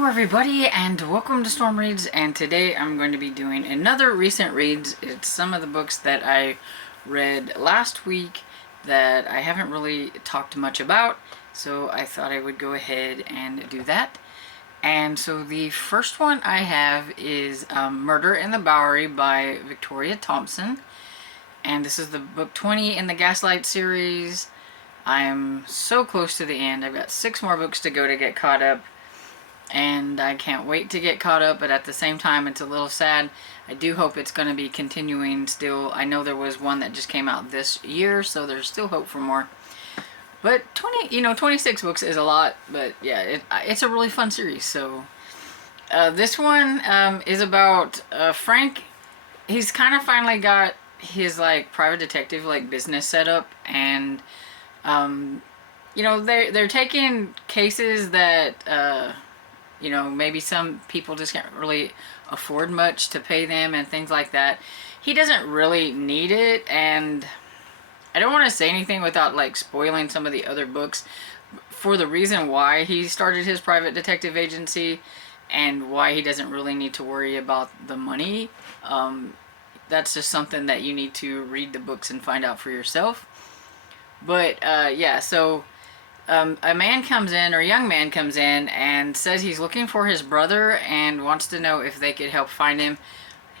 Hello everybody and welcome to Storm Reads, and today I'm going to be doing another recent reads. It's some of the books that I read last week that I haven't really talked much about, so I thought I would go ahead and do that. And so the first one I have is Murder in the Bowery by Victoria Thompson, and this is the book 20 in the Gaslight series. I am so close to the end. I've got 6 more books to go to get caught up, and I can't wait to get caught up, but at the same time it's a little sad. I do hope it's going to be continuing still. I know there was one that just came out this year, so there's still hope for more. But 26 books is a lot, but yeah, it's a really fun series. So this one is about Frank. He's kind of finally got his private detective business set up, and they're taking cases that maybe some people just can't really afford much to pay them and things like that. He doesn't really need it, and I don't want to say anything without spoiling some of the other books for the reason why he started his private detective agency and why he doesn't really need to worry about the money. That's just something that you need to read the books and find out for yourself. But yeah, so a man comes in, or a young man comes in, and says he's looking for his brother and wants to know if they could help find him.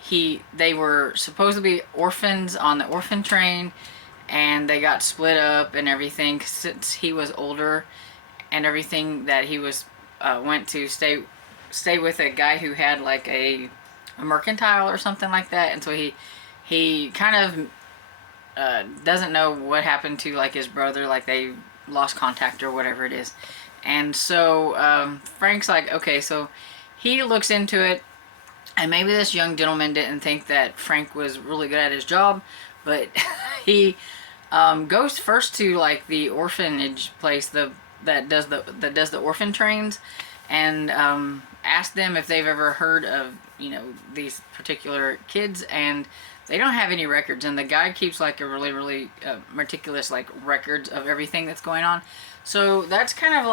They were supposed to be orphans on the orphan train, and they got split up and everything since he was older and everything. That he was went to stay with a guy who had a mercantile or something like that, and so he kind of doesn't know what happened to his brother, they lost contact or whatever it is. And so Frank's okay, so he looks into it, and maybe this young gentleman didn't think that Frank was really good at his job, but he goes first to the orphanage place that does the orphan trains, and asks them if they've ever heard of these particular kids, and they don't have any records, and the guy keeps a really meticulous records of everything that's going on. So that's kind of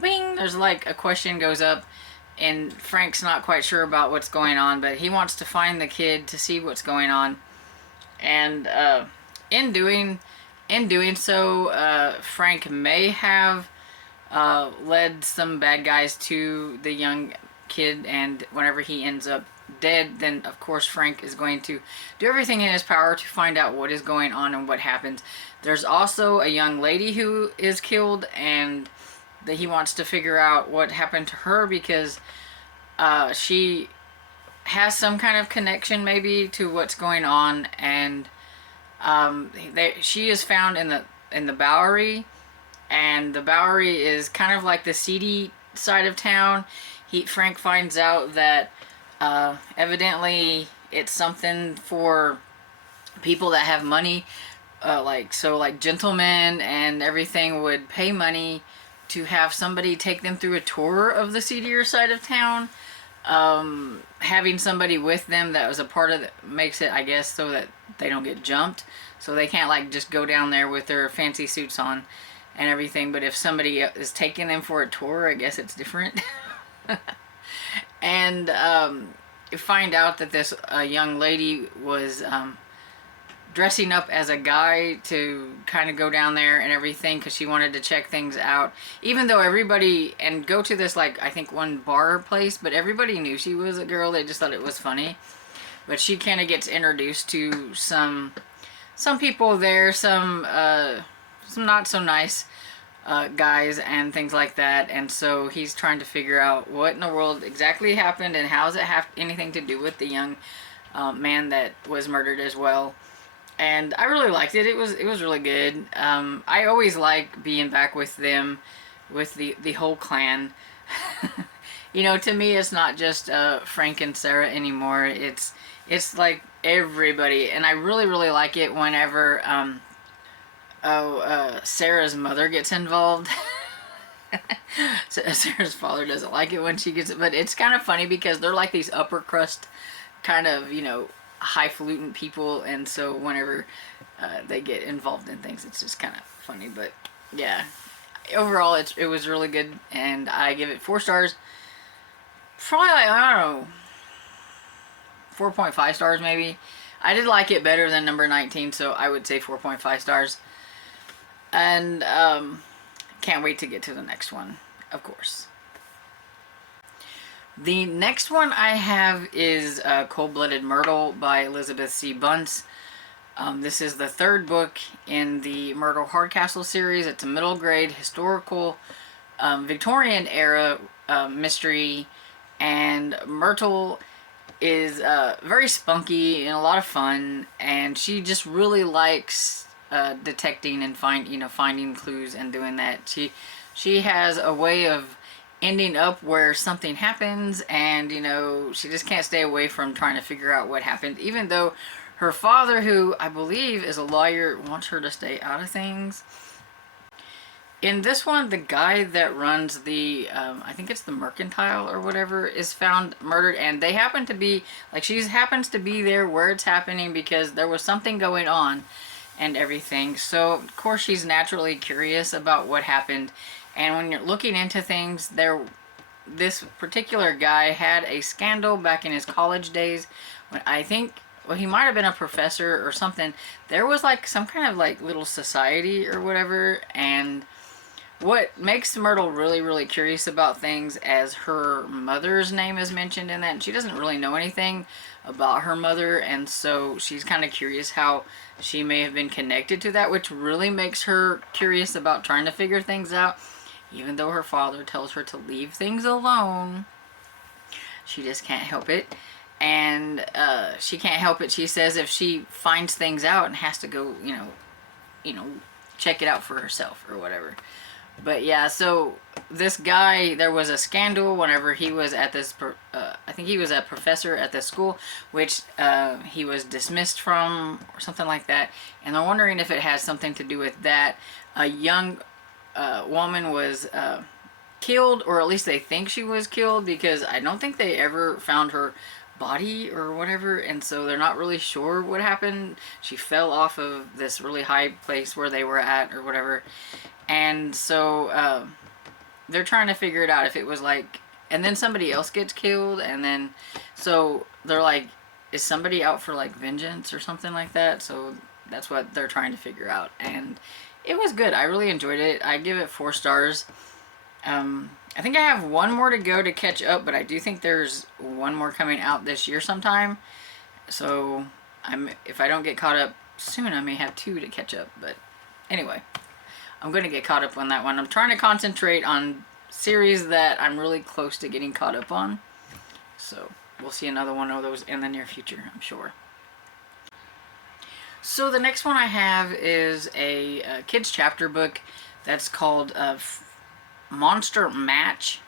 bing, there's a question goes up, and Frank's not quite sure about what's going on, but he wants to find the kid to see what's going on. And in doing so, Frank may have led some bad guys to the young kid, and whenever he ends up dead, then of course Frank is going to do everything in his power to find out what is going on and what happens. There's also a young lady who is killed, and that he wants to figure out what happened to her, because she has some kind of connection maybe to what's going on. And she is found in the Bowery, and the Bowery is kind of the seedy side of town. Frank finds out that evidently it's something for people that have money, gentlemen and everything would pay money to have somebody take them through a tour of the seedier side of town. Having somebody with them that was a part of it makes it, I guess, so that they don't get jumped, so they can't just go down there with their fancy suits on and everything. But if somebody is taking them for a tour, I guess it's different. And you find out that this young lady was dressing up as a guy to kind of go down there and everything, because she wanted to check things out, even though everybody, and go to this I think one bar place, but everybody knew she was a girl. They just thought it was funny. But she kind of gets introduced to some people there, some not so nice guys and things like that. And so he's trying to figure out what in the world exactly happened, and how does it have anything to do with the young man that was murdered as well. And I really liked it. It was really good. I always like being back with them, with the whole clan. To me, it's not just Frank and Sarah anymore. It's everybody, and I really like it whenever Sarah's mother gets involved. Sarah's father doesn't like it when she gets it, but it's kind of funny because they're these upper crust kind of, highfalutin people, and so whenever they get involved in things, it's just kind of funny. But yeah, overall, it was really good, and I give it 4 stars. Probably like, I don't know, 4.5 stars maybe. I did like it better than number 19, so I would say 4.5 stars. And can't wait to get to the next one, of course. The next one I have is Coldblooded Myrtle by Elizabeth C. Bunce. This is the 3rd book in the Myrtle Hardcastle series. It's a middle grade historical Victorian era mystery, and Myrtle is very spunky and a lot of fun, and she just really likes detecting and finding clues and doing that. She has a way of ending up where something happens, and she just can't stay away from trying to figure out what happened, even though her father, who I believe is a lawyer, wants her to stay out of things. In this one, the guy that runs the, I think it's the Mercantile or whatever, is found murdered, and they happen to be, like, she happens to be there where it's happening because there was something going on and everything. So, of course, she's naturally curious about what happened, and when you're looking into things, this particular guy had a scandal back in his college days when I think, well, he might have been a professor or something. There was, like, some kind of, like, little society or whatever, and what makes Myrtle really, really curious about things, as her mother's name is mentioned in that, and she doesn't really know anything about her mother, and so she's kind of curious how she may have been connected to that, which really makes her curious about trying to figure things out, even though her father tells her to leave things alone. She just can't help it, and she can't help it, she says, if she finds things out and has to go, check it out for herself or whatever. But yeah, so this guy, there was a scandal whenever he was at this, I think he was a professor at this school, which he was dismissed from or something like that. And they're wondering if it has something to do with that. A young woman was killed, or at least they think she was killed, because I don't think they ever found her body or whatever, and so they're not really sure what happened. She fell off of this really high place where they were at or whatever. And so they're trying to figure it out if it was like, and then somebody else gets killed, and then so they're like, is somebody out for like vengeance or something like that? So that's what they're trying to figure out, and it was good. I really enjoyed it. I give it 4 stars. I think I have 1 more to go to catch up, but I do think there's 1 more coming out this year sometime. So if I don't get caught up soon, I may have 2 to catch up. But anyway, I'm going to get caught up on that one. I'm trying to concentrate on series that I'm really close to getting caught up on. So we'll see another one of those in the near future, I'm sure. So the next one I have is a kids chapter book that's called Monster Match,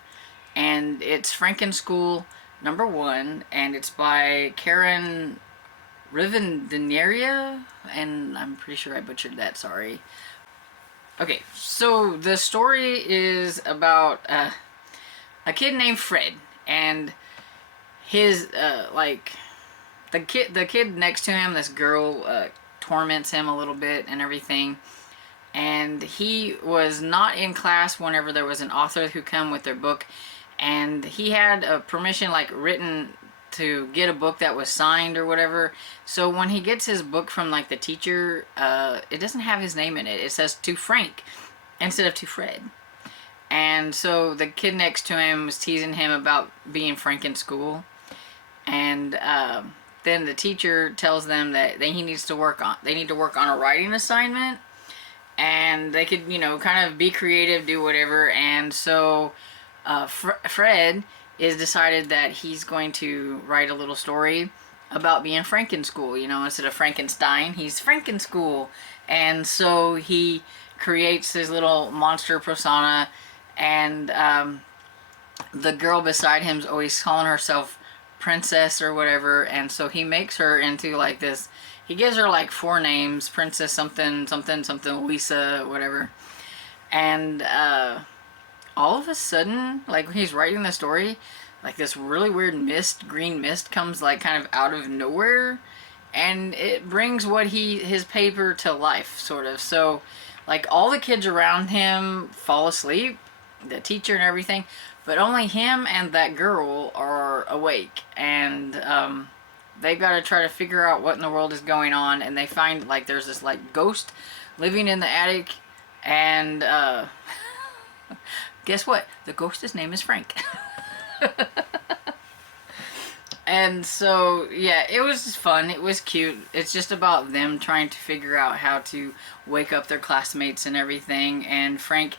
and it's Frankenschool #1, and it's by Karen Rivendeneria, and I'm pretty sure I butchered that, sorry. Okay, so the story is about a kid named Fred, and his the kid next to him, this girl torments him a little bit and everything. And he was not in class whenever there was an author who come with their book, and he had a permission like written to get a book that was signed or whatever. So when he gets his book from like the teacher, it doesn't have his name in it. It says to Frank instead of to Fred. And so the kid next to him was teasing him about being Frank in school, and then the teacher tells them that they need to work on a writing assignment, and they could, kind of be creative, do whatever. And so Fred is decided that he's going to write a little story about being Frank in school. Instead of Frankenstein, he's Frank in school. And so he creates his little monster persona, and the girl beside him is always calling herself Princess or whatever, and so he makes her into like this. He gives her like 4 names: Princess something, something, something, Lisa, whatever. And all of a sudden, like when he's writing the story, like this really weird green mist comes like kind of out of nowhere, and it brings his paper to life, sort of. So like all the kids around him fall asleep, the teacher and everything, but only him and that girl are awake, and they've got to try to figure out what in the world is going on, and they find like there's this like ghost living in the attic, and guess what? The ghost's name is Frank. And so, yeah, it was just fun. It was cute. It's just about them trying to figure out how to wake up their classmates and everything. And Frank,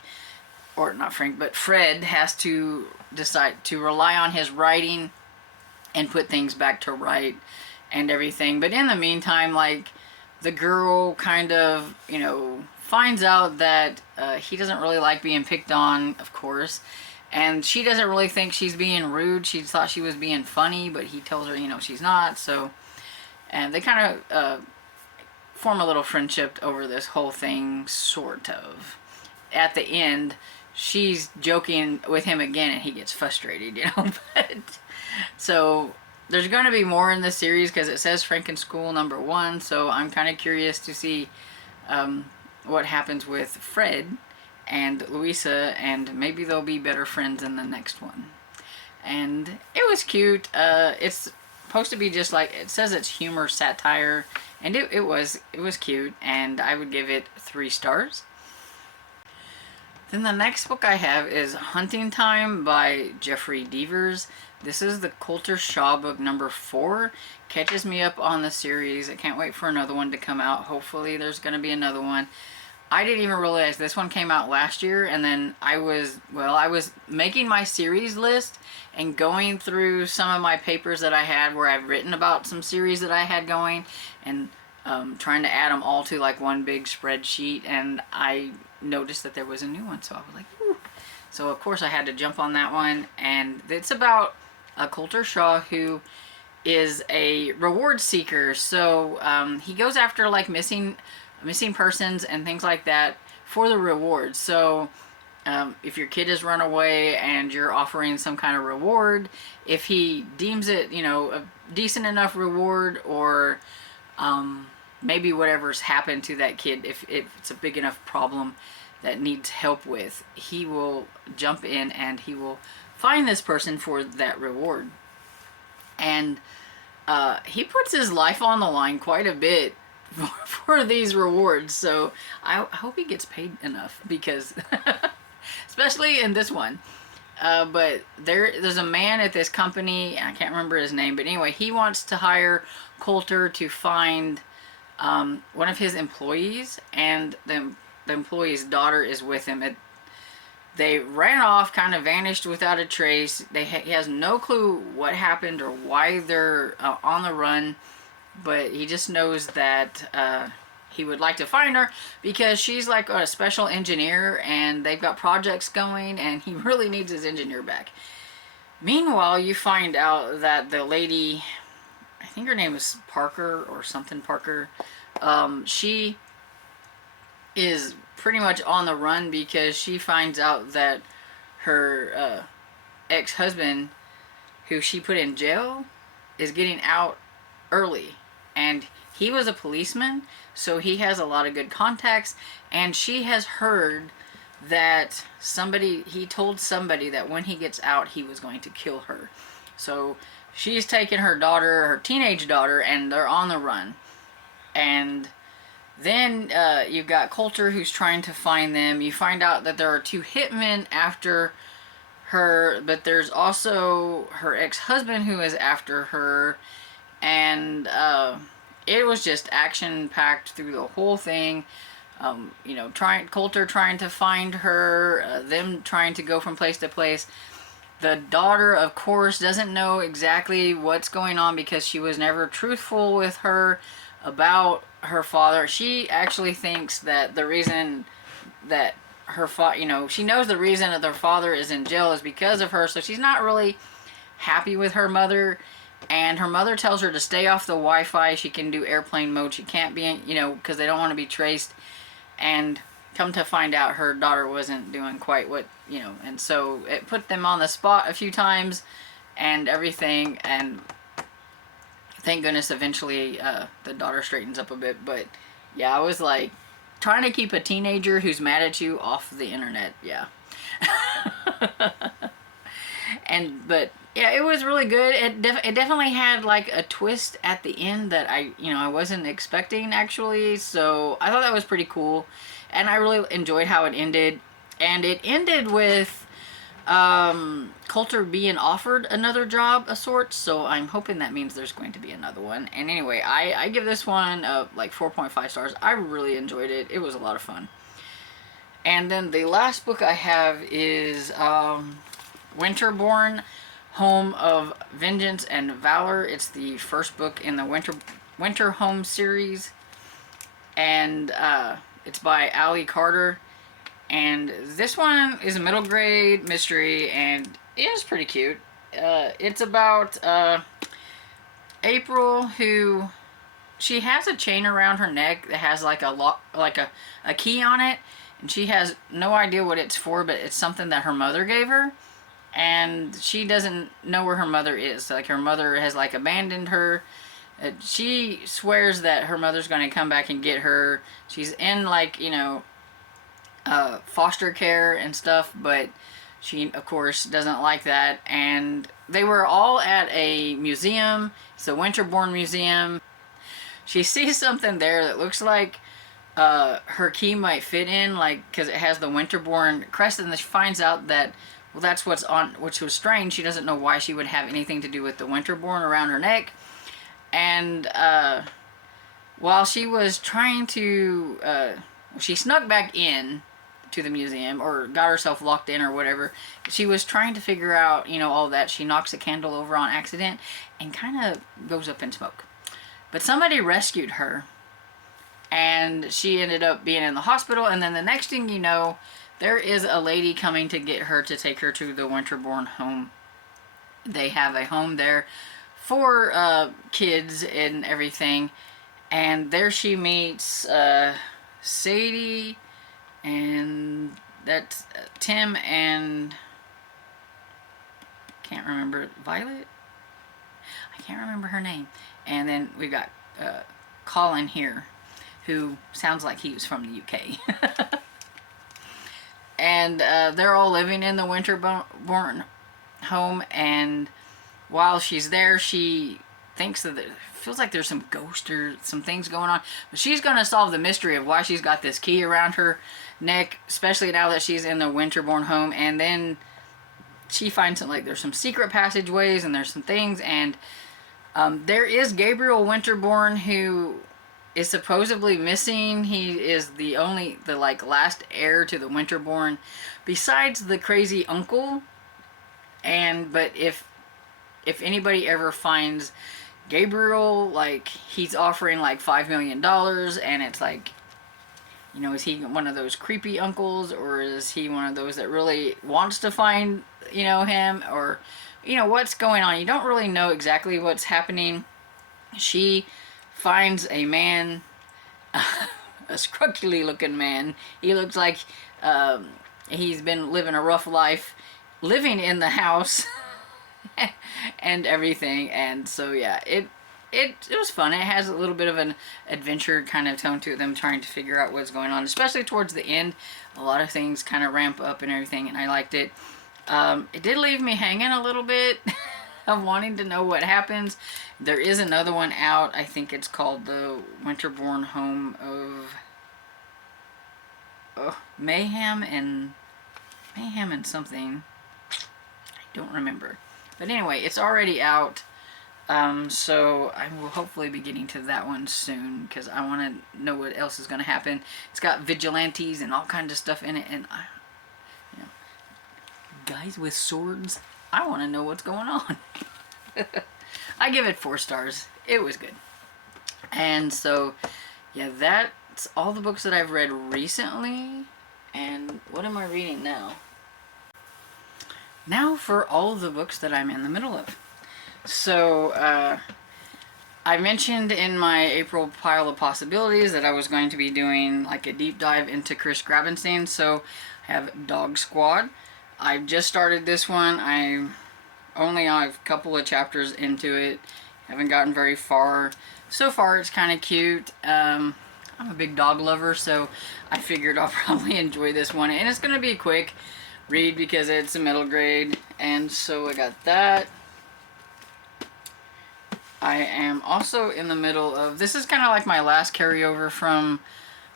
or not Frank, but Fred has to decide to rely on his writing and put things back to right and everything. But in the meantime, like, the girl kind of, you know, finds out that he doesn't really like being picked on, of course. And she doesn't really think she's being rude. She thought she was being funny, but he tells her, you know, she's not. So, and they kind of form a little friendship over this whole thing, sort of. At the end, she's joking with him again, and he gets frustrated, you know. But so there's going to be more in the series because it says Franken-School #1. So I'm kind of curious to see what happens with Fred and Louisa, and maybe they'll be better friends in the next one. And it was cute. It's supposed to be just like, it says it's humor, satire, and it was cute, and I would give it 3 stars. Then the next book I have is Hunting Time by Jeffrey Devers. This is the Coulter Shaw book #4. Catches me up on the series. I can't wait for another one to come out. Hopefully there's going to be another one. I didn't even realize this one came out last year, and then I was making my series list and going through some of my papers that I had where I've written about some series that I had going, and trying to add them all to like one big spreadsheet, and I noticed that there was a new one, so I was like, ooh. So of course I had to jump on that one, and it's about a Coulter Shaw who is a reward seeker. So he goes after like missing persons and things like that for the rewards. So if your kid has run away and you're offering some kind of reward, if he deems it, you know, a decent enough reward, or maybe whatever's happened to that kid, if it's a big enough problem that needs help with, he will jump in and he will find this person for that reward. And he puts his life on the line quite a bit for these rewards, so I hope he gets paid enough, because especially in this one. But there's a man at this company, I can't remember his name, but anyway, he wants to hire Coulter to find one of his employees, and the employee's daughter is with him. They ran off, kind of vanished without a trace. He has no clue what happened or why they're on the run, but he just knows that he would like to find her because she's like a special engineer, and they've got projects going, and he really needs his engineer back. Meanwhile, you find out that the lady, I think her name is Parker or something Parker, she is pretty much on the run because she finds out that her ex-husband, who she put in jail, is getting out early. And he was a policeman, so he has a lot of good contacts, and she has heard that he told somebody that when he gets out, he was going to kill her. So she's taken her daughter, her teenage daughter, and they're on the run. And then you've got Coulter, who's trying to find them. You find out that there are 2 hitmen after her, but there's also her ex-husband who is after her. And it was just action-packed through the whole thing. You know, Coulter trying to find her, them trying to go from place to place. The daughter, of course, doesn't know exactly what's going on because she was never truthful with her about her father. She actually thinks that the reason that her you know, she knows the reason that their father is in jail is because of her, so she's not really happy with her mother. And her mother tells her to stay off the Wi-Fi. She can do airplane mode. She can't be, you know, because they don't want to be traced. And come to find out, her daughter wasn't doing quite what, you know, and so it put them on the spot a few times and everything. And thank goodness eventually the daughter straightens up a bit. But yeah, I was like, trying to keep a teenager who's mad at you off the internet. Yeah. But yeah, it was really good. It definitely had like a twist at the end that I wasn't expecting, actually. So I thought that was pretty cool, and I really enjoyed how it ended. And it ended with Coulter being offered another job of sorts, so I'm hoping that means there's going to be another one. And anyway, I give this one like 4.5 stars. I really enjoyed it. It was a lot of fun. And then the last book I have is Winterbourne Home of Vengeance and Valor. It's the first book in the Winter Home series, and it's by Ali Carter. And this one is a middle grade mystery, and it is pretty cute. It's about April, who she has a chain around her neck that has like a lock, like a key on it, and she has no idea what it's for, but it's something that her mother gave her, and she doesn't know where her mother is. Like, her mother has like abandoned her. She swears that her mother's going to come back and get her. She's in like, foster care and stuff, but she of course doesn't like that. And they were all at a museum. It's the Winterbourne Museum. She sees something there that looks like her key might fit in, like, because it has the Winterbourne crest, and she finds out that, well, that's what's on, which was strange. She doesn't know why she would have anything to do with the Winterbourne around her neck. And while she was trying to she snuck back in to the museum, or got herself locked in or whatever. She was trying to figure out, all that. She knocks a candle over on accident and kind of goes up in smoke. But somebody rescued her, and she ended up being in the hospital. And then the next thing you know, there is a lady coming to get her to take her to the Winterbourne Home. They have a home there for kids and everything. And there she meets Sadie, and that's Tim and can't remember, Violet? I can't remember her name. And then we got Colin here, who sounds like he was from the UK. And they're all living in the Winterbourne Home, and while she's there, she thinks that feels like there's some ghost or some things going on, but she's going to solve the mystery of why she's got this key around her neck, especially now that she's in the Winterbourne Home. And then she finds there's some secret passageways, and there's some things, and there is Gabriel Winterbourne, who is supposedly missing. He is the last heir to the Winterbourne, besides the crazy uncle. But if anybody ever finds Gabriel, he's offering $5 million, and it's is he one of those creepy uncles, or is he one of those that really wants to find, him, or, what's going on? You don't really know exactly what's happening. She finds a man, a scruggly looking man. He looks like he's been living a rough life, living in the house and everything. And so yeah, it was fun. It has a little bit of an adventure kind of tone to them, trying to figure out what's going on, especially towards the end. A lot of things kind of ramp up and everything, and I liked it. It did leave me hanging a little bit of wanting to know what happens. There is another one out. I think it's called the Winterbourne Home of Mayhem and something. I don't remember. But anyway, it's already out. So I will hopefully be getting to that one soon, because I want to know what else is going to happen. It's got vigilantes and all kinds of stuff in it, and guys with swords. I want to know what's going on. I give it 4 stars. It was good. And so, yeah, that's all the books that I've read recently. And what am I reading now? Now for all of the books that I'm in the middle of. So, I mentioned in my April pile of possibilities that I was going to be doing a deep dive into Chris Grabenstein. So, I have Dog Squad. I've just started this one. I'm only a couple of chapters into it. Haven't gotten very far. So far, it's kind of cute. I'm a big dog lover, so I figured I'll probably enjoy this one. And it's going to be a quick read because it's a middle grade. And so I got that. I am also in the middle of, this is kind of like my last carryover from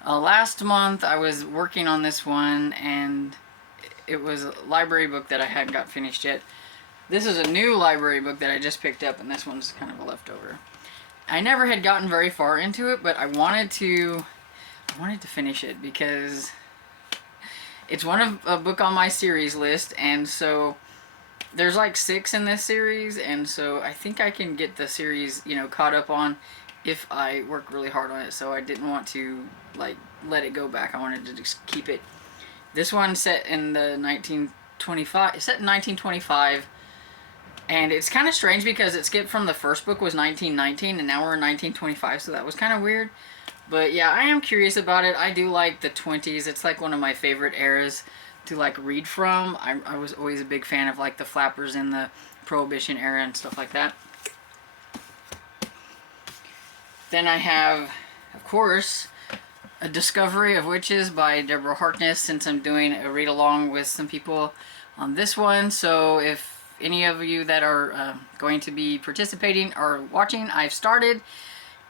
last month. I was working on this one, and it was a library book that I hadn't got finished yet. This is a new library book that I just picked up, and this one's kind of a leftover. I never had gotten very far into it, but I wanted to finish it because it's one of a book on my series list, and so there's like 6 in this series, and so I think I can get the series, you know, caught up on if I work really hard on it. So I didn't want to like let it go back. I wanted to just keep it. This one's set in the 1925. It's set in 1925, and it's kind of strange because it skipped from the first book was 1919, and now we're in 1925. So that was kind of weird. But yeah, I am curious about it. I do like the 20s. It's like one of my favorite eras to like read from. I was always a big fan of like the flappers in the Prohibition era and stuff like that. Then I have, of course, A Discovery of Witches by Deborah Harkness, since I'm doing a read along with some people on this one. So if any of you that are going to be participating or watching, I've started.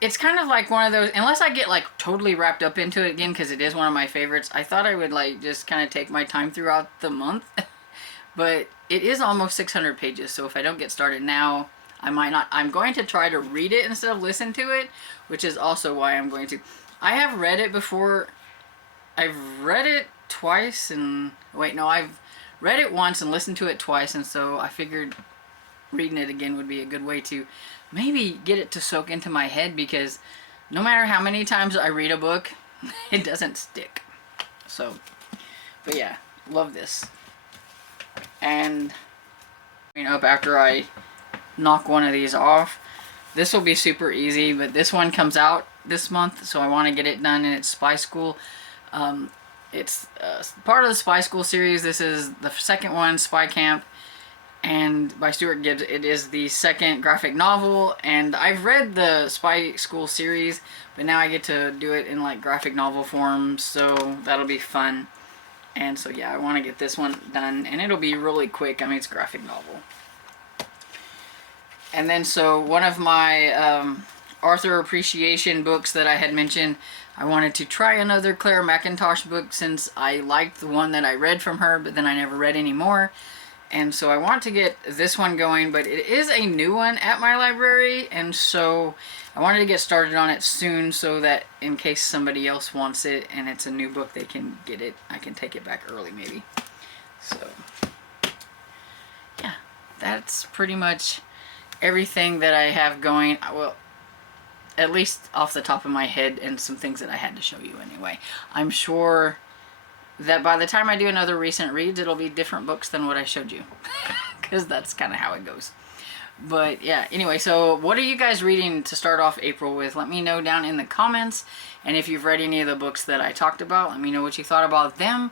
It's kind of like one of those, unless I get like totally wrapped up into it again, because it is one of my favorites. I thought I would like just kind of take my time throughout the month, but it is almost 600 pages. So if I don't get started now, I might not. I'm going to try to read it instead of listen to it, which is also why I'm going to. I have read it before. I've read it twice and wait, no, I've read it once and listened to it twice, and so I figured reading it again would be a good way to maybe get it to soak into my head, because no matter how many times I read a book, it doesn't stick. So, but yeah, love this. And up after I knock one of these off, this will be super easy, but this one comes out this month, so I want to get it done, and it's Spy School. It's part of the Spy School series. This is the second one, Spy Camp, and by Stuart Gibbs. It is the second graphic novel, and I've read the Spy School series, but now I get to do it in like graphic novel form, so that'll be fun. And so yeah, I want to get this one done, and it'll be really quick. I mean, it's a graphic novel. And then so one of my Arthur appreciation books that I had mentioned, I wanted to try another Claire McIntosh book, since I liked the one that I read from her, but then I never read any more. And so I want to get this one going, but it is a new one at my library, and so I wanted to get started on it soon, so that in case somebody else wants it and it's a new book, they can get it. I can take it back early maybe. So yeah, that's pretty much everything that I have going. Well, at least off the top of my head, and some things that I had to show you anyway. I'm sure that by the time I do another recent reads, it'll be different books than what I showed you, because that's kind of how it goes. But yeah, anyway, so what are you guys reading to start off April with? Let me know down in the comments, and if you've read any of the books that I talked about, let me know what you thought about them.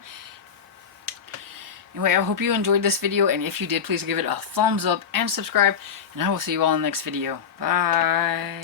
Anyway, I hope you enjoyed this video, and if you did, please give it a thumbs up and subscribe, and I will see you all in the next video. Bye!